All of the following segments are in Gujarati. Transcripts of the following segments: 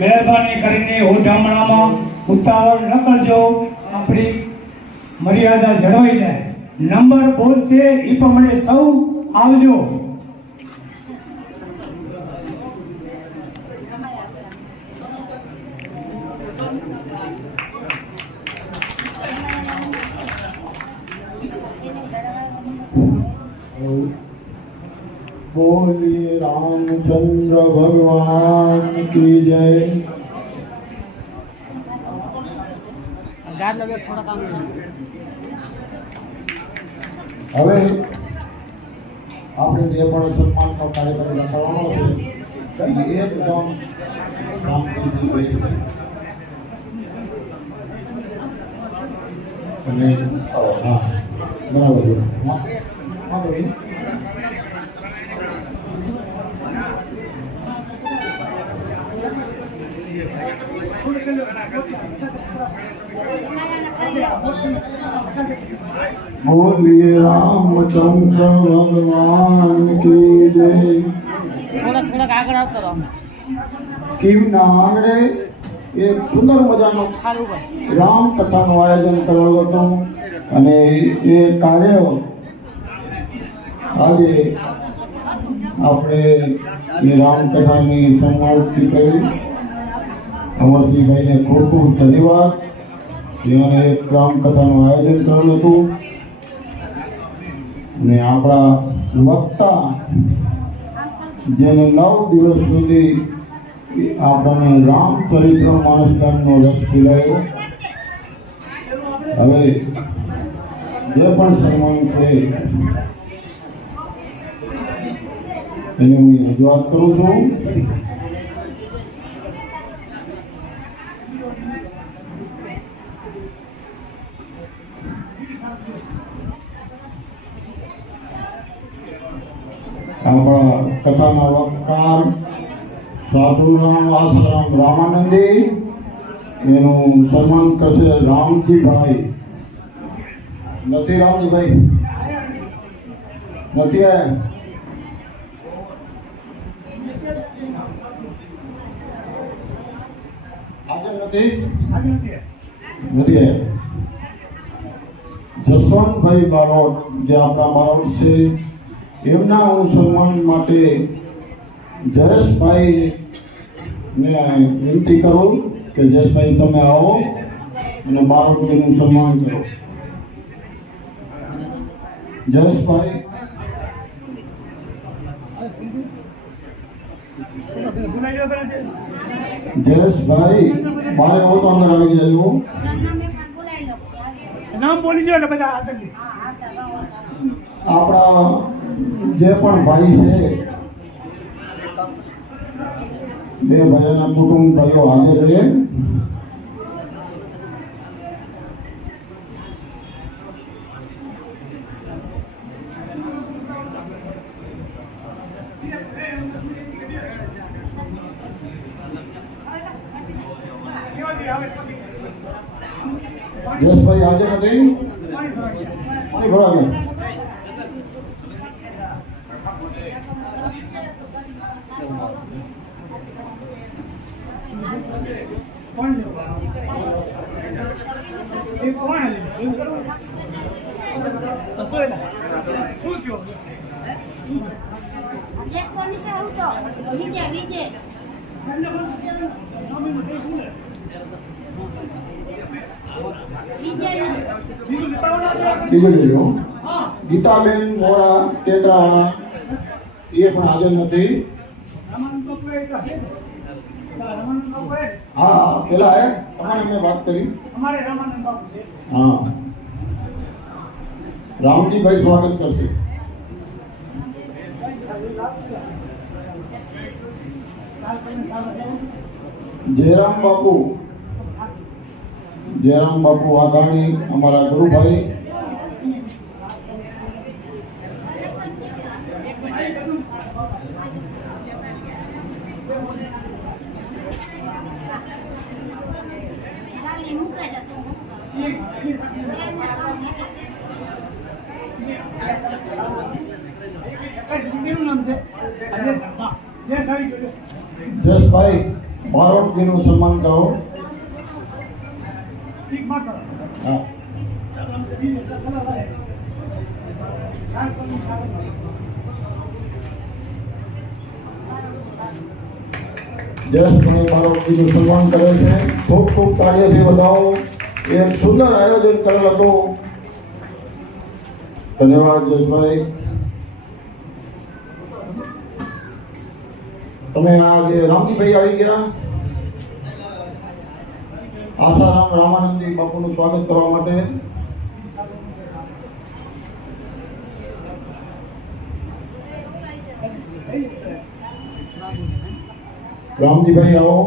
મહેરબાની કરીને હોજામણામાં ઉતાવળ ન કરજો, આપણી મર્યાદા જળવાઈ જાય. નંબર બોલ છે એ પ્રમાણે સૌ આવજો. बोलिए रामचंद्र भगवान की जय. હવે આપણે જે પણ સન્માનનો કાર્યક્રમ કરવાનો છે એકદમ શાંતિથી બેસી અને હા બરાબર હા ભાઈ बोलिए रामचंद्र भगवान की जय. થોડા આગળ આવતો રહો. શિવના આંગણે એક સુંદર મજાનો રામ કથાનું આયોજન કરેલું હતું અને એ કાર્ય આજે આપણે એ રામકથાની સમાપ્તિ કરી. અમરસિંહભાઈને ખૂબ ખૂબ ધન્યવાદ. જેણે એક રામકથાનું આયોજન કરેલું હતું અને આપણા વક્તા જેને 9 દિવસ સુધી આપણને રામચરિત્ર માનસનો રસ પીલાયો. હવે જે પણ સન્માન છે એની હું રજૂઆત કરું છું. આપણા કથાના વક્તા સાધુરામ આસારામ રામાનંદી, એનું સન્માન કરશે રામજીભાઈ. નથી રામજીભાઈ? નથી આવ્યા? આજે નથી આવ્યા. જસવંતભાઈ બારોટ, જે આપણા બારોટ છે, એમના હું સન્માન માટે જયેશભાઈ ને વિનંતી કરું કે જયેશભાઈ તમે આવો અને બારોટનું સન્માન કરો. જયેશભાઈ બારે આવો તો અંદર આવી જાય. નામ બોલી જો બધા આપણા જે પણ ભાઈ છે, બે ભાઈના કુટુંબ ભાઈઓ હાજર રહે. જયેશભાઈ હાજર નથી? પાણી ભરવા ગયા. બીજું લેજો. ગીતાબેન મોરા ટેકરા એ પણ હાજર નથી. હા પેલા તમારે મેં વાત કરી. હા રામજીભાઈ સ્વાગત કરશે. જયરામ બાપુ વાઘાણી અમારા ગુરુભાઈ. જયેશભાઈ બારોટજીનું સન્માન કરો. હા. જયેશભાઈ બારોટજીનું સન્માન કરે છે. ખૂબ ખૂબ તાળીઓથી વધાવો. એક સુંદર આયોજન કરેલ હતું. ધન્યવાદ જયેશભાઈ. તમે આજે રામજીભાઈ આવી ગયા. આસારામ રામાનંદી બાપુનું સ્વાગત કરવા માટે રામજીભાઈ આવો.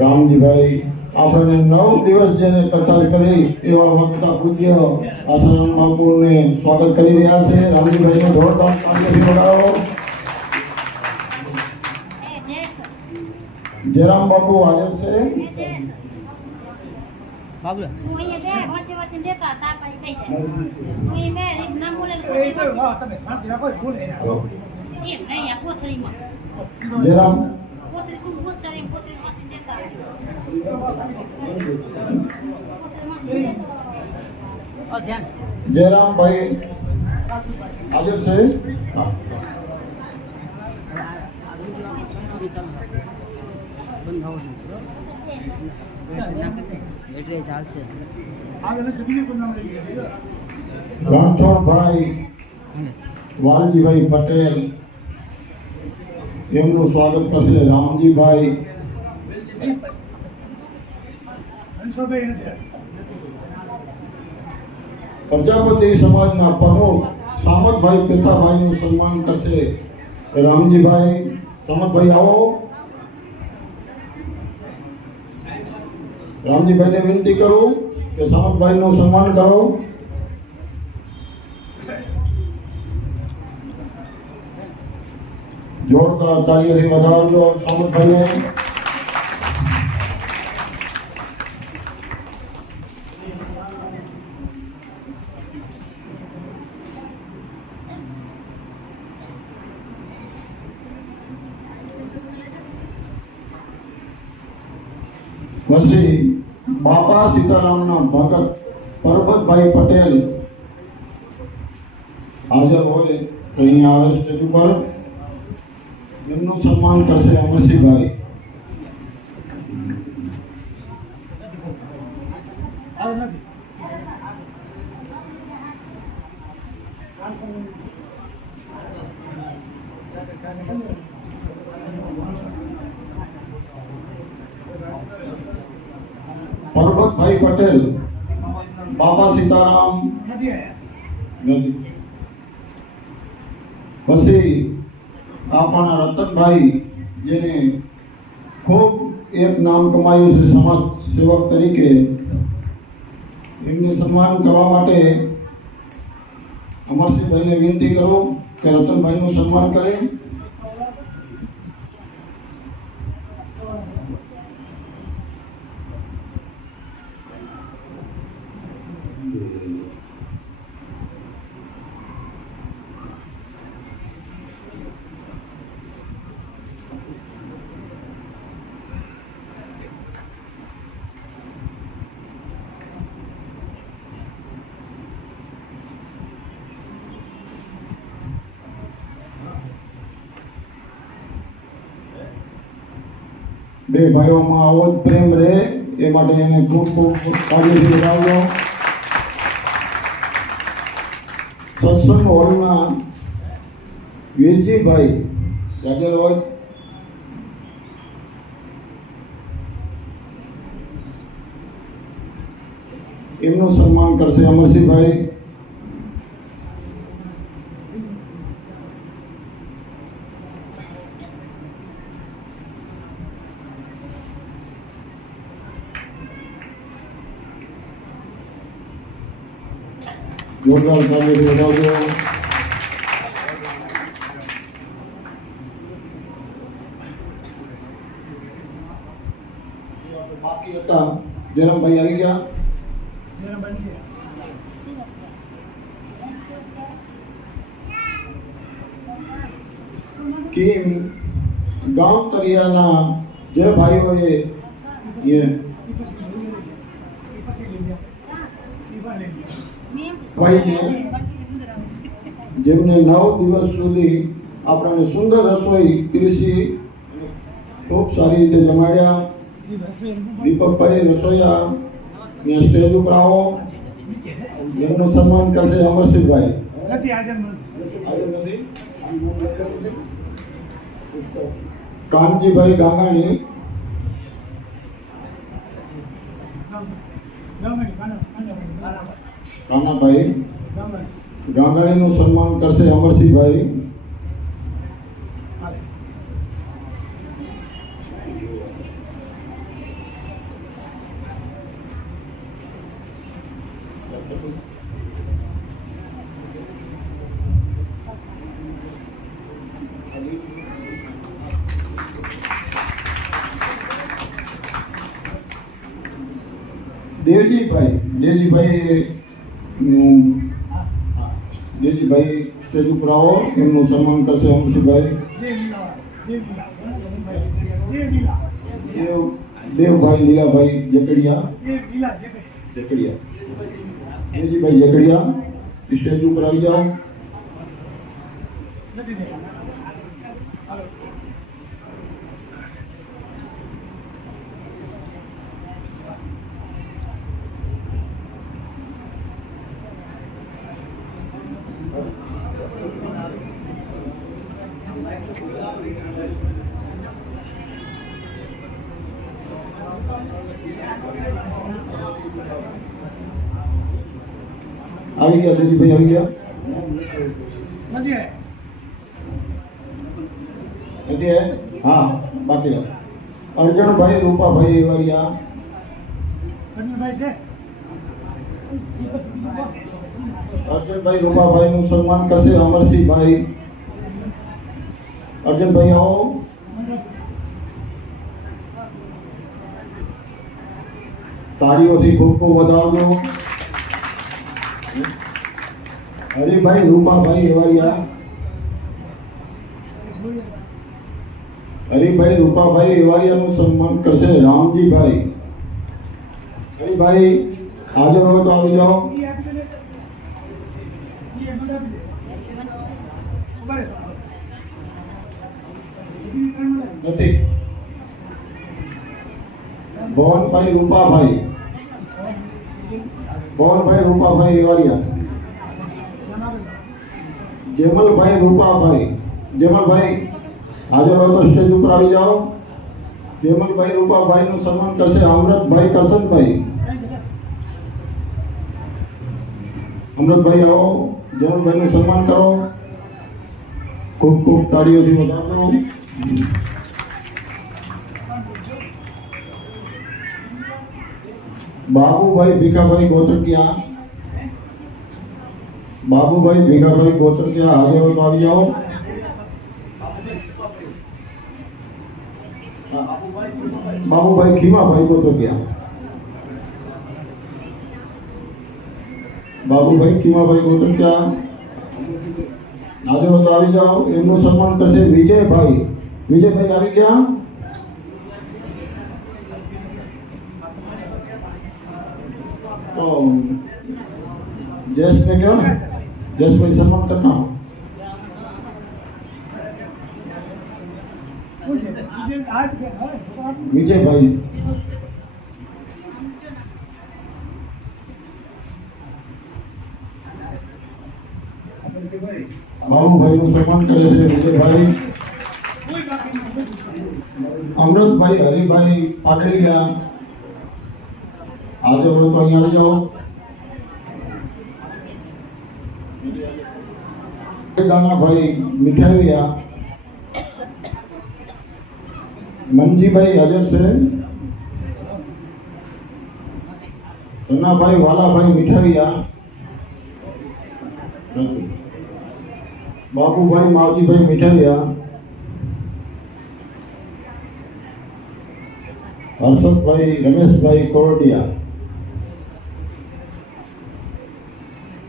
રામજીભાઈ આપણે 9 દિવસ જેને કથા કરી એવા વક્તા પૂજ્ય આસારામ બાપુને સ્વાગત કરી રહ્યા છે. રામજીભાઈનો જોરદાર તાળીઓથી વધાવો. જયરામ બાપુ હાજર છે. બાબુ જયરામ જયરામભાઈ હાજર છે. હા. ચાલશે રણછોડભાઈ વાલજીભાઈ પટેલ એમનું સ્વાગત કરશે. રામજીભાઈ પ્રજાપતિ સમાજના પ્રમુખ સામતભાઈ પેથાભાઈનું સન્માન કરશે. રામજીભાઈ સામતભાઈ આવો. રામજીભાઈને વિનંતી કરું કે સામતભાઈનું સન્માન કરો. જોરદાર તાળીઓથી વધાવજો સામતભાઈને. પછી બાપા સીતારામના ભગત પરબતભાઈ પટેલ હાજર હોય તો અહીંયા આવે સ્ટેજ ઉપર. એમનું સન્માન કરશે અમરસિંહભાઈ. પરબતભાઈ પટેલ બાપા સીતારામ નથી. પછી આપણા રતનભાઈ જેને ખૂબ એક નામ કમાયું છે સમાજ સેવક તરીકે, એમને સન્માન કરવા માટે અમરસિંહભાઈને વિનંતી કરો કે રતનભાઈનું સન્માન કરે. બે ભાઈઓમાં આવો જ પ્રેમ રહે એ માટે એને ખૂબ ખૂબ તાળીઓથી વધાવજો. સત્સંગ હોલના વીરજીભાઈ હાજર હોય. એમનું સન્માન કરશે અમરસિંહભાઈ. જોરદાર તાળીઓથી વધાવજો. બાકી હતા જયરામભાઈ આવી ગયા. કિમ ગામ તરિયાના જે ભાઈઓએ એ ભાઈને જેમને 9 દિવસ સુધી આપણને સુંદર રસોઈ પીરસી ખૂબ સારી રીતે જમાડ્યા. દીપકભાઈ રસોઈયા ને સ્ટેજ ઉપર આવો. એમનું સન્માન કરશે અમરસિંહભાઈ. નથી હાજર આવ્યો નથી? કાનજીભાઈ ગાંગાણી, કાનાભાઈ ગાંગાણીનું સન્માન કરશે અમરસિંહભાઈ. દેવજીભાઈ સ્ટેજ ઉપર આવો. એમનું સન્માન કરશે અમરસિંહભાઈ. દેવભાઈ લીલાભાઈ જેકડિયા, દેવજીભાઈ જેકડિયા સ્ટેજ ઉપર આવી જાઓ. આવી ગયા દેવજીભાઈ, આવી ગયા નથી? હા, બાકી રહે. અર્જણભાઈ રૂપાભાઈ એવારિયા, અર્જનભાઈ રૂપાભાઈ નું સન્માન કરશે અમરસિંહભાઈ. અર્જનભાઈ આવો. તાળીઓથી ખૂબ ખૂબ વધાવજો. હરિભાઈ રૂપાભાઈ એવારિયા, હરિભાઈ રૂપાભાઈ એવારિયાનું સન્માન કરશે રામજીભાઈ. હરિભાઈ હાજર હોય તો આવી જાઓ. નથી? ભવનભાઈ રૂપાભાઈ, ભવનભાઈ રૂપાભાઈ એવારિયા. જેમલભાઈ રૂપાભાઈ, જેમલભાઈ હાજર હોય તો સ્ટેજ ઉપર આવી જાઓ. જેમલભાઈ રૂપાભાઈ નું સન્માન કરશે અમૃતભાઈ કરશનભાઈ. અમૃતભાઈ આવો. જેમલભાઈ નું સન્માન કરો. ખૂબ ખૂબ તાળીઓથી વધારજો. બાબુભાઈ ભીખાભાઈ ગોત્રકિયા, બાબુભાઈ ભીખાભાઈ ગોત્રકિયા હાજર હોય તો આવી જાઓ. બાબુભાઈ ખીમાભાઈ ગોત્રકિયા, બાબુભાઈ ખીમાભાઈ ગોત્રકિયા હાજર હોય તો આવી જાઓ. એમનું સન્માન કરશે વિજયભાઈ. વિજયભાઈ આવી ગયા? તો જયેશ ને કહો ને, જયેશભાઈ સન્માન કરना. વિજયભાઈ બાબુભાઈ નું સન્માન કરે છે વિજયભાઈ. અમૃતભાઈ હરિભાઈ પાટડિયા હાજર હોય તો અહીંયા આવી જાઓ. દાનાભાઈ મીઠાવિયા, મનજીભાઈ હાજર છે. ધનાભાઈ વાલાભાઈ મીઠાવિયા, બાબુભાઈ માવજીભાઈ મીઠાવિયા, હર્ષદભાઈ રમેશભાઈ કોરડિયા,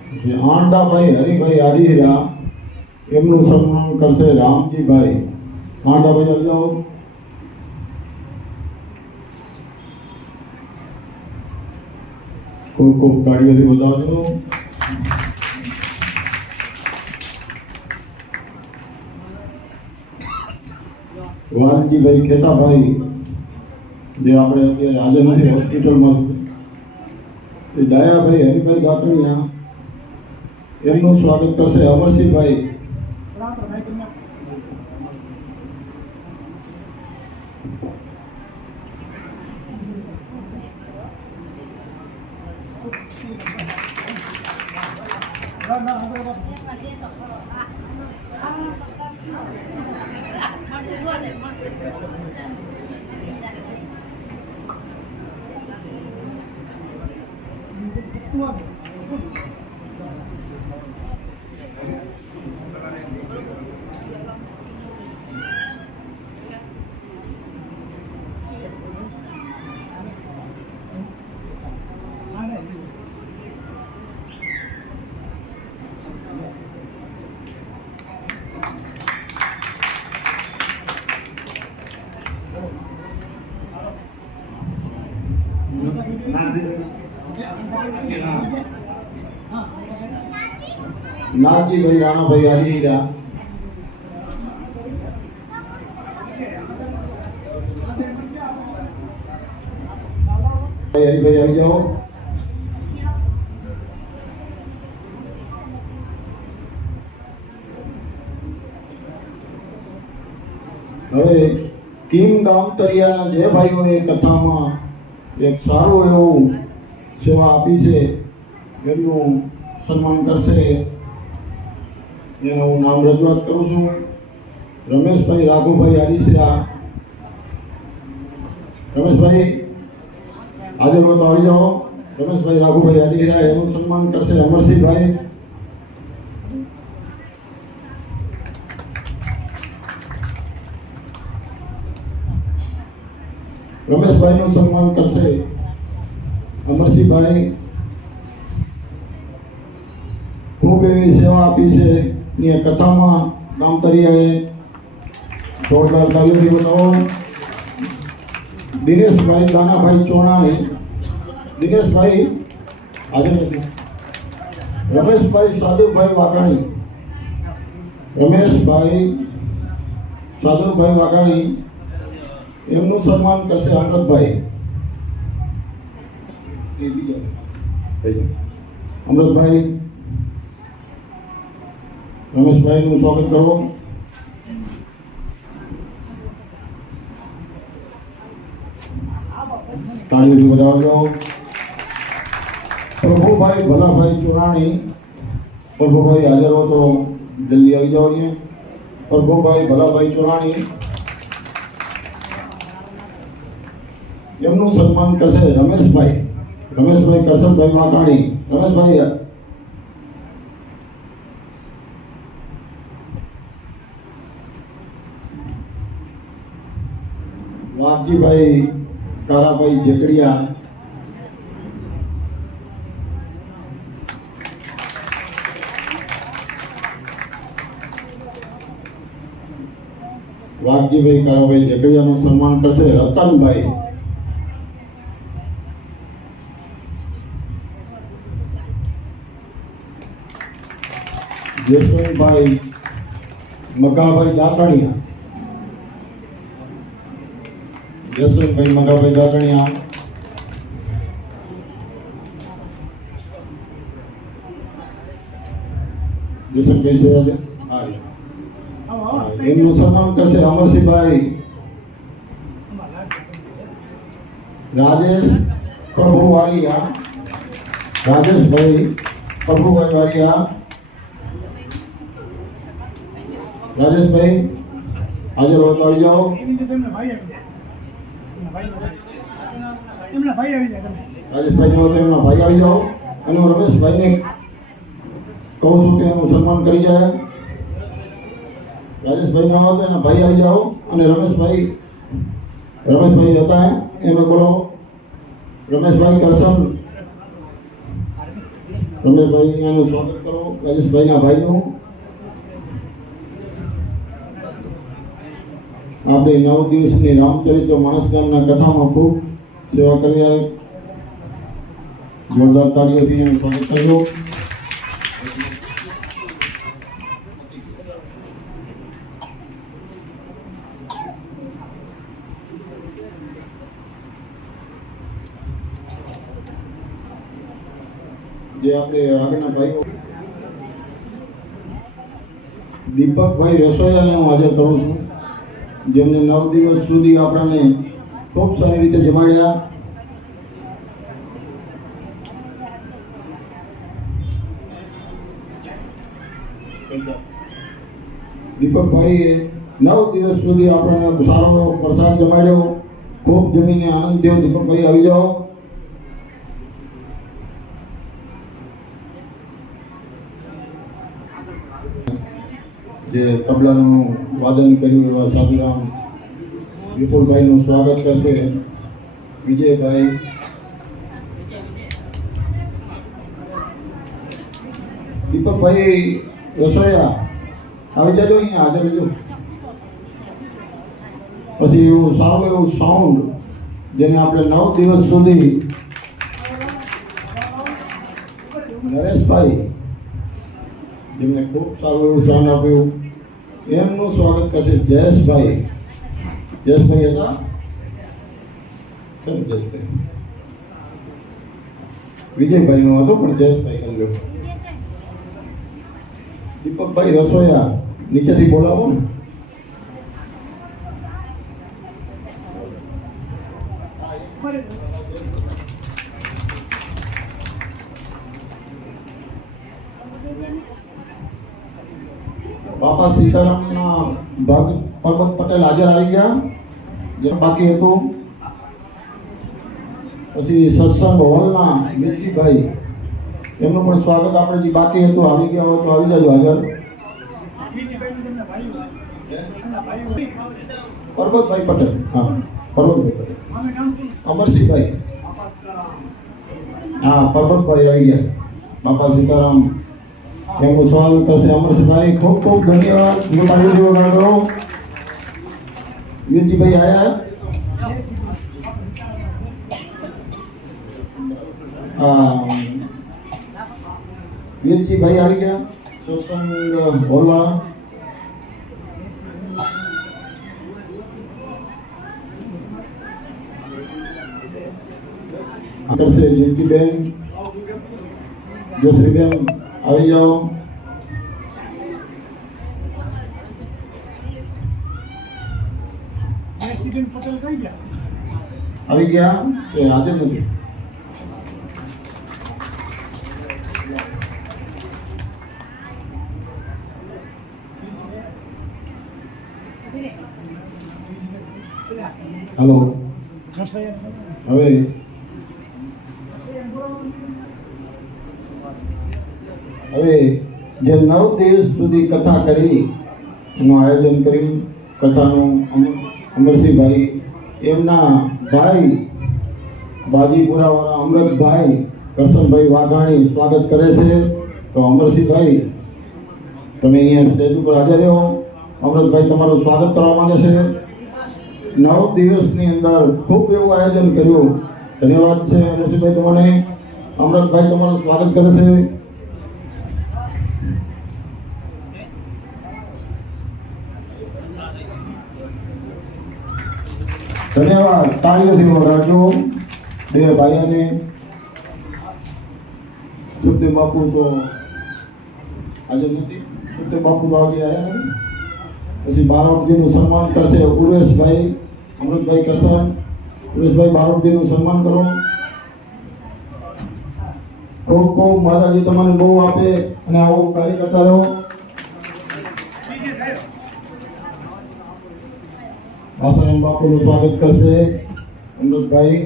જે આંડાભાઈ હરિભાઈ આડીરા એમનું સન્માન કરશે રામજીભાઈ. આંડાભાઈ આવી જાઓ. ખૂબ ખૂબ તાળીઓથી વધાવજો. વાલજીભાઈ ખેતાભાઈ જે આપણે અત્યારે હાજર નથી હોસ્પિટલમાં, એ દયાભાઈ હરિભાઈ દાતણિયા એમનું સ્વાગત કરશે અમરસિંહભાઈ. નાગજીભાઈ રાણાભાઈ આલીરા. હરિભાઈ આવી જાઓ. હવે કિમ ગામતરિયાના જે ભાઈઓએ કથામાં એક સારું એવું સેવા આપી છે એમનું સન્માન કરશે. એનું હું નામ રજૂઆત કરું છું. રમેશભાઈ રાઘુભાઈ આરીસરા. રમેશભાઈ હાજર હો તો આવી જાઓ. રમેશભાઈ રાઘુભાઈ આરીસરા એનું સન્માન કરશે અમરસિંહભાઈ. રમેશભાઈનું સન્માન કરશે અમરસિંહભાઈ. ખૂબ એવી સેવા આપી છે એ કથામાં ગામતરિયાએ. જોરદાર તાલીઓથી બતાવો. દિનેશભાઈ દાનાભાઈ ચોણાણી. દિનેશભાઈ આજે નથી. રમેશભાઈ સાદુભાઈ વાઘાણી. રમેશભાઈ સાદુભાઈ વાઘાણી એમનું સન્માન કરશે અમૃતભાઈ. અમૃતભાઈ રમેશભાઈનું સ્વાગત કરો. તાળીઓથી વધાવજો. પ્રભુભાઈ ભલાભાઈ ચુરાણી. પ્રભુભાઈ હાજર હો તો જલ્દી આવી જાઓ. અહીંયા પ્રભુભાઈ ભલાભાઈ ચુરાણી એમનું સન્માન કરશે રમેશભાઈ. રમેશભાઈ કરશનભાઈ વાઘાણી. રમેશભાઈ વાઘજીભાઈ કારાભાઈ જેકડિયા. વાઘજીભાઈ કારાભાઈ જેકડિયાનું સન્માન કરશે રતનભાઈ. જયસવંતભાઈ મગાભાઈ દાતણિયા. જયસવંતભાઈ મગાભાઈ દાતણિયા. જયસવંતભાઈ સેવા એમનું સન્માન કરશે અમરસિંહભાઈ. રાજેશ પ્રભુ વાલિયા. રાજેશભાઈ પ્રભુભાઈ વાલિયા. રાજેશભાઈ હાજર હો તો આવી જાઓ. રાજેશભાઈ જો એમના ભાઈ આવી જાઓ. અને હું રમેશભાઈને કહું છું કે એનું સન્માન કરી જાય. રાજેશભાઈ ના આવે તો એના ભાઈ આવી જાઓ. અને રમેશભાઈ હતા એને બોલો. રમેશભાઈ કરશન રમેશભાઈ અહીંયાનું સ્વાગત કરો, રાજેશભાઈના ભાઈનું. આપણે 9 દિવસની રામચરિત્ર માનસ ગામના કથામાં ખૂબ સેવા કરી રહ્યા. જોરદાર તાળીઓથી એનું સ્વાગત કરજો. જે આપણે આગળના ભાઈઓ દીપકભાઈ રસોઈયાને હું હાજર કરું છું, જેમને 9 દિવસ સુધી આપણને ખૂબ સારી રીતે જમાડ્યા. દીપકભાઈએ 9 દિવસ સુધી આપણને સારો એવો પ્રસાદ જમાડ્યો, ખૂબ જમીને આનંદ થયો. દીપકભાઈ આવી જાઓ. જે તબલાનું વાદન કર્યું એવા સાધુરામ વિપુલભાઈનું સ્વાગત કરશે વિજયભાઈ. દીપકભાઈ રસોઈયા આવી જાજો, અહીંયા હાજર રહેજો. પછી એવું સારું એવું સાઉન્ડ જેને આપણે 9 દિવસ સુધી નરેશભાઈ જેમને ખૂબ સારું એવું સાઉન્ડ આપ્યું, એમનું સ્વાગત કરશે જયેશભાઈ. જયેશભાઈ હતા જયેશભાઈ વિજયભાઈનો હતો પણ જયેશભાઈ કરી લો. દીપકભાઈ રસોઈયા નીચેથી બોલાવો ને. બાપા સીતારામના પરબત પટેલ હાજર આવી ગયા, જે બાકી હતું. પછી સત્સંગ હોલના મિલજીભાઈ, એમનું પણ સ્વાગત આપણે જે બાકી હતું આવી ગયા હોય તો આવી જાજો હાજર. પરબતભાઈ પટેલ, હા પરબતભાઈ પટેલ. અમરસિંહભાઈ, હા પરબતભાઈ આવી ગયા. બાપા સીતારામ એમનું સ્વાગત કરશે અમરસિંહભાઈ. ખૂબ ખૂબ ધન્યવાદ. વીરજીભાઈ આયા. વીરજીભાઈ આવી ગયા સત્સંગ હોલવાળા. કરશે જયંતિબેન, જયશ્રીબેન આવી જાઓ. આવી ગયા એ હાજર નથી. હલો, હવે જે 9 દિવસ સુધી કથા કરી એનું આયોજન કર્યું, કથાનું અમરસિંહભાઈ એમના ભાઈ બાજીપુરાવાળા અમૃતભાઈ કરશનભાઈ વાઘાણી સ્વાગત કરે છે. તો અમરસિંહભાઈ તમે અહીંયા સ્ટેજ ઉપર હાજર રહો. અમૃતભાઈ તમારું સ્વાગત કરવા માંગે છે. 9 દિવસની અંદર ખૂબ એવું આયોજન કર્યું. ધન્યવાદ છે અમરસિંહભાઈ તમને. અમૃતભાઈ તમારું સ્વાગત કરે છે. ધન્યવાદ. તાળીઓથી વગાડજો બે ભાઈઓને. સુખદેવ બાપુ તો આજે નથી, સુખદેવ બાપુ તો આજે આવ્યા નથી. પછી બારોટજીનું સન્માન કરશે ઉર્વેશભાઈ, અમૃતભાઈ કરશન. ઉર્વેશભાઈ બારોટજીનું સન્માન કરો. ખૂબ ખૂબ માતાજી તમને બહુ આપે અને આવું કાર્ય કરતા રહો. આસારામ બાપુનું સ્વાગત કરશે અમૃતભાઈ.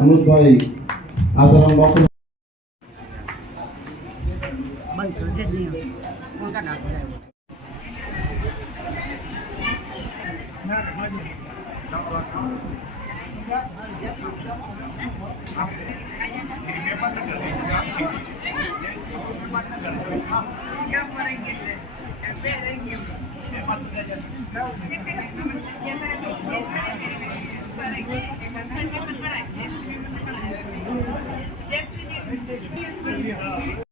અમૃતભાઈ આસારામ બાપુ બંધ કરશે જ નહીં. ફોન કાઢ નાખો. ના Yes, we do.